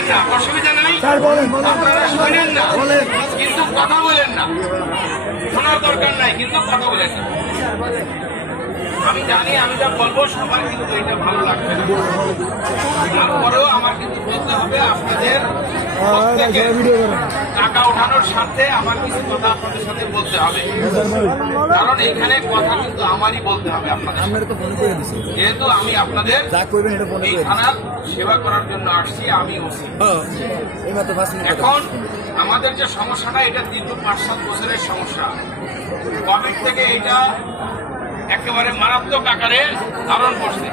বলেন না অসুবিধা নাই। আপনারা শোনেন না। কিন্তু কথা বলেন না। শোনার দরকার নাই কিন্তু কথা বলেন না। আমি জানি আমি যা বলব সবার কিন্তু এটা ভালো লাগবে। তারপরেও আমার কিন্তু বলতে হবে আপনাদের প্রত্যেকের। টাকা ওঠানোর সাথে আমার কিছু কথা আপনাদের সাথে বলতে হবে। কারণ এখানে কথা কিন্তু আমারই বলতে হবে আপনাদের যেহেতু আমি আপনাদের এই থানার সেবা করার জন্য আসছি আমি ওসি। এখন আমাদের যে সমস্যাটা এটা দীর্ঘ পাঁচ সাত বছরের সমস্যা। কোভিড থেকে এটা একেবারে মারাত্মক আকারে ধারণ করছে।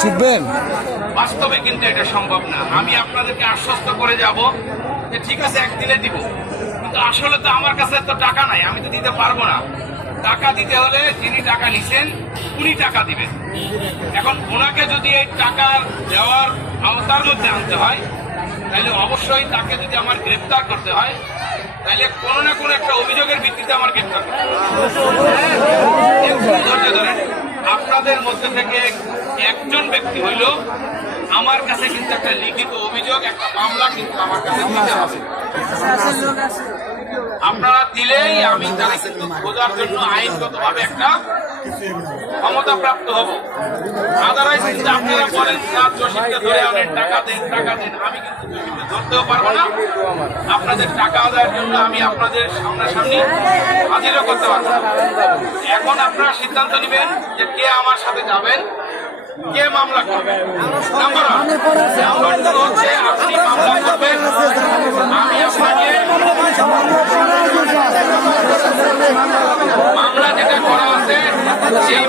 ছুটবেন বাস্তবে কিন্তু এটা সম্ভব না। আমি আপনাদেরকে আশ্বস্ত করে যাব যে ঠিক আছে একদিনে দিব। কিন্তু আসলে তো আমার কাছে তো টাকা নাই আমি তো দিতে পারব না। টাকা দিতে হলে যিনি টাকা নিছেন উনি টাকা দিবেন। এখন ওনাকে যদি এই টাকা দেওয়ার আওতার মধ্যে আনতে হয় তাহলে অবশ্যই তাকে যদি আমার গ্রেপ্তার করতে হয় তাহলে কোনো না কোনো একটা অভিযোগের ভিত্তিতে আমার গ্রেপ্তার করতে হবে একটু ধৈর্য ধরেন আপনাদের মধ্যে থেকে একজন ব্যক্তি হইল, আমার কাছে কিন্তু একটা লিখিত অভিযোগ, একটা মামলা কিন্তু আমার কাছে আপনারা দিলেই আমি তাকে কিন্তু খোঁজার জন্য আইনগতভাবে একটা ক্ষমতা প্রাপ্ত হব। আদারওয়াইজ কিন্তু আপনারা বলেন স্যার জসিমকে ধরে আনেন, টাকা দেন টাকা দেন। আমি কিন্তু জসিমকে ধরতেও পারব না। আপনাদের টাকা আদায়ের জন্য আমি আপনাদের সামনাসামনি হাজিরও করতে পারব এখন আপনারা সিদ্ধান্ত নেবেন যে কে আমার সাথে যাবেন, কে মামলা করবে। নাম্বার হচ্ছে, আপনি Gracias.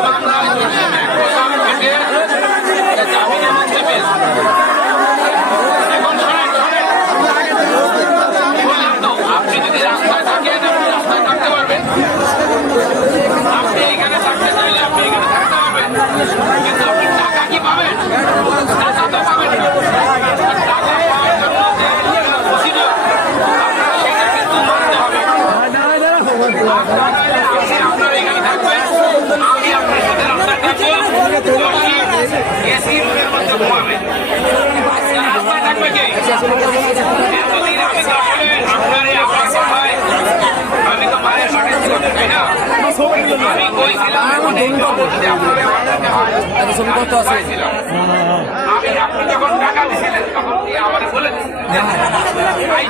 আমি আপনি যখন টাকা দিছিলেন তখন কি আমার বলে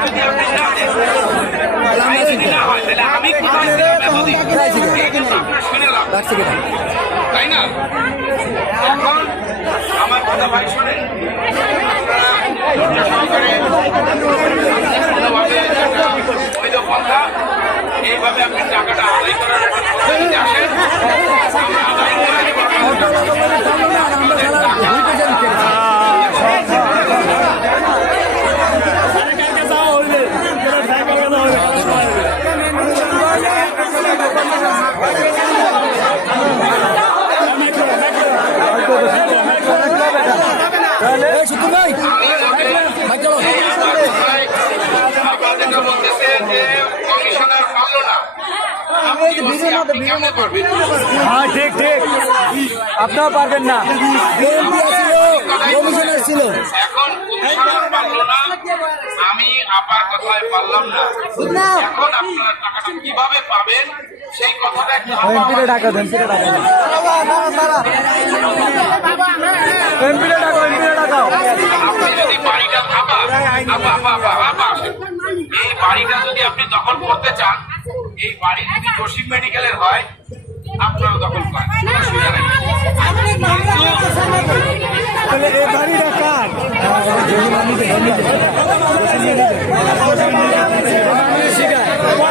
যদি আপনি না যদি না হয় তাহলে আমি কোথায় শুনে লাভ তাই না এখন আমার কথা ভাই শোনেন এইভাবে আপনি টাকাটা আদায় করার একটা আসেন আদায় করে দেব আপনাদের টাকা এই শুক্র ভাই ভাই চলো আপনাদেরকে বলতেছে যে কমিশনার পারল না আপনি বলছি, আপনি কেমনে পারবেন হ্যাঁ ঠিক ঠিক। আপনারা পারবেন না। ছিল আমি আপার কথায় পারলাম না। এখন আপনারা টাকাটা কীভাবে পাবেন সেই কথাটা টাকা দেন এমপিরে টাকা এমপিরে টাকা আপনি যদি বাড়িটা আপা আপা আপা আপা আপা আসেন। এই বাড়িটা যদি আপনি দখল করতে চান এই বাড়ি যদি জসিম মেডিকেলের হয় আপনারা দখল করেন। বাড়িটা কার সেইটাই যদি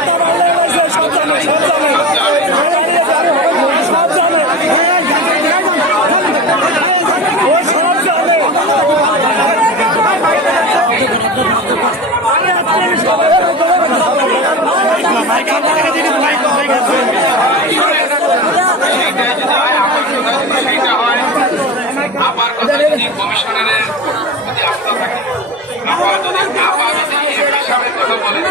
হয় আমার কথা যদি আমার কমিশনারের যদি আস্থা থাকে আবার যদি আবার যদি এমপি সাহেবের কথা বলেন